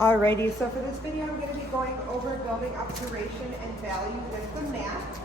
Alrighty, so for this video I'm going to be going over building up duration and value with the mat.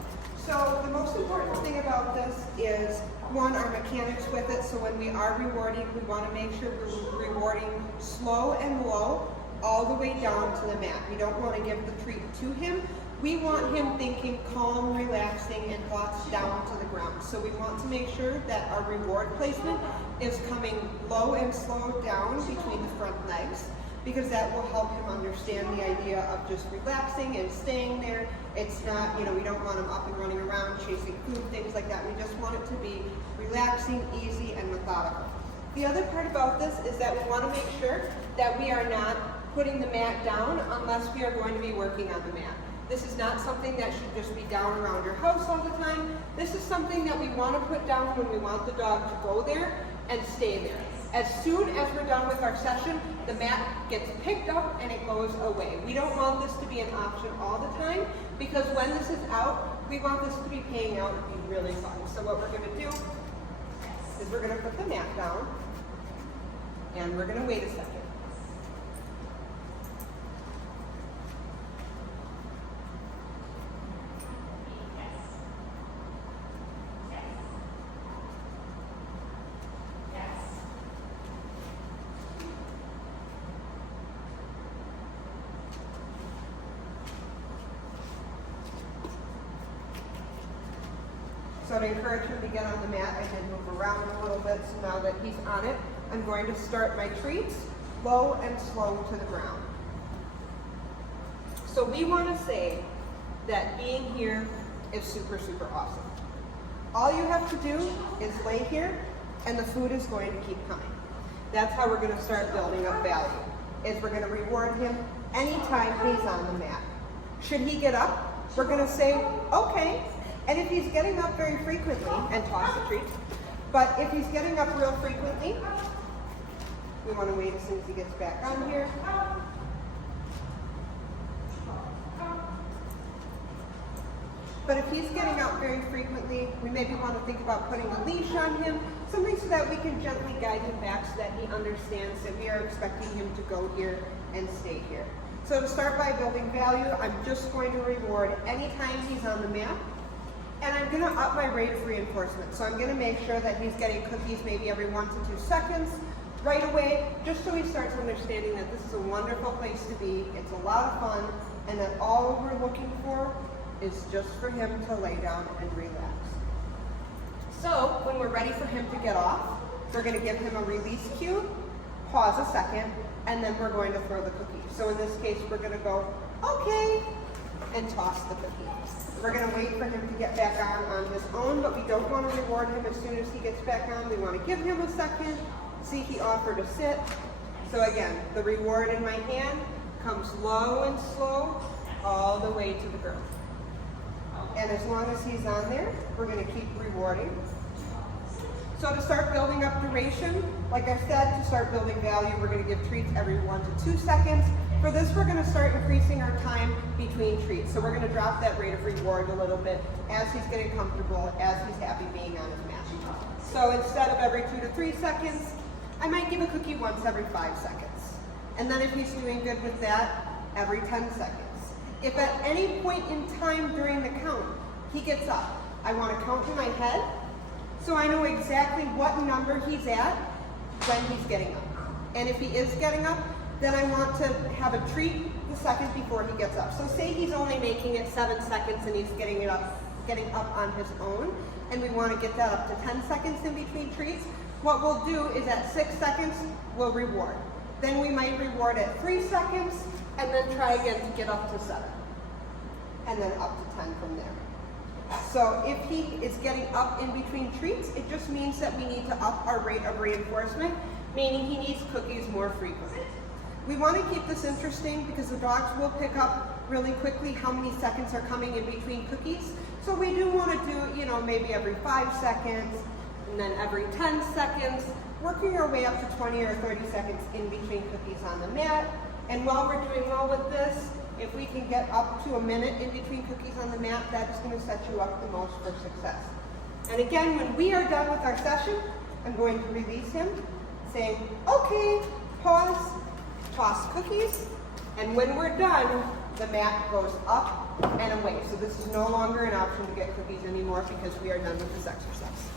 So the most important thing about this is, one, our mechanics with it. So when we are rewarding, we want to make sure we're rewarding slow and low all the way down to the mat. We don't want to give the treat to him. We want him thinking calm, relaxing, and thoughts down to the ground. So we want to make sure that our reward placement is coming low and slow down between the front legs, because that will help him understand the idea of just relaxing and staying there. It's not, we don't want him up and running around, chasing food, things like that. We just want it to be relaxing, easy, and methodical. The other part about this is that we want to make sure that we are not putting the mat down unless we are going to be working on the mat. This is not something that should just be down around your house all the time. This is something that we want to put down when we want the dog to go there and stay there. As soon as we're done with our session, the mat gets picked up and it goes away. We don't want this to be an option all the time, because when this is out, we want this to be paying out and be really fun. So what we're going to do is we're going to put the mat down and we're going to wait a second. So to encourage him to get on the mat, I did move around a little bit. So now that he's on it, I'm going to start my treats low and slow to the ground. So we want to say that being here is super, super awesome. All you have to do is lay here and the food is going to keep coming. That's how we're going to start building up value, is we're going to reward him anytime he's on the mat. Should he get up, we're going to say, okay. And if he's getting up very frequently, and toss the treat, but if he's getting up real frequently, we want to wait as soon as he gets back on here. But if he's getting up very frequently, we maybe want to think about putting a leash on him, something so that we can gently guide him back so that he understands that we are expecting him to go here and stay here. So to start by building value, I'm just going to reward anytime he's on the mat. And I'm going to up my rate of reinforcement. So I'm going to make sure that he's getting cookies maybe every 1 to 2 seconds right away, just so he starts understanding that this is a wonderful place to be. It's a lot of fun, and that all we're looking for is just for him to lay down and relax. So when we're ready for him to get off, we're going to give him a release cue, pause a second, and then we're going to throw the cookie. So in this case, we're going to go, okay, and toss the cookie. We're going to wait for him to get back on his own, but we don't want to reward him as soon as he gets back on. We want to give him a second. See, he offered to sit. So again, the reward in my hand comes low and slow all the way to the ground. And as long as he's on there, we're going to keep rewarding. So to start building up duration, like I said, to start building value, we're going to give treats every 1 to 2 seconds. For this, we're going to start increasing our time between treats. So we're going to drop that rate of reward a little bit as he's getting comfortable, as he's happy being on his mat. So instead of every 2 to 3 seconds, I might give a cookie once every 5 seconds. And then if he's doing good with that, every 10 seconds. If at any point in time during the count, he gets up, I want to count in my head, so I know exactly what number he's at when he's getting up. And if he is getting up, then I want to have a treat the second before he gets up. So say he's only making it 7 seconds and he's getting up on his own, and we want to get that up to 10 seconds in between treats. What we'll do is at 6 seconds, we'll reward. Then we might reward at 3 seconds, and then try again to get up to 7. And then up to 10 from there. So if he is getting up in between treats, it just means that we need to up our rate of reinforcement, meaning he needs cookies more frequently. We want to keep this interesting because the dogs will pick up really quickly how many seconds are coming in between cookies. So we do want to do, maybe every 5 seconds, and then every 10 seconds, working our way up to 20 or 30 seconds in between cookies on the mat. And while we're doing well with this, if we can get up to a minute in between cookies on the mat, that is going to set you up the most for success. And again, when we are done with our session, I'm going to release him, saying, okay, pause, toss cookies, And when we're done, the mat goes up and away. So this is no longer an option to get cookies anymore because we are done with this exercise.